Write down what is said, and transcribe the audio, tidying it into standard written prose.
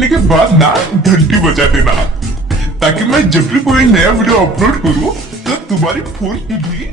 करने के बाद ना घंटी बजा देना, ताकि मैं जब भी कोई नया वीडियो अपलोड करूं तो तुम्हारी फोन की भी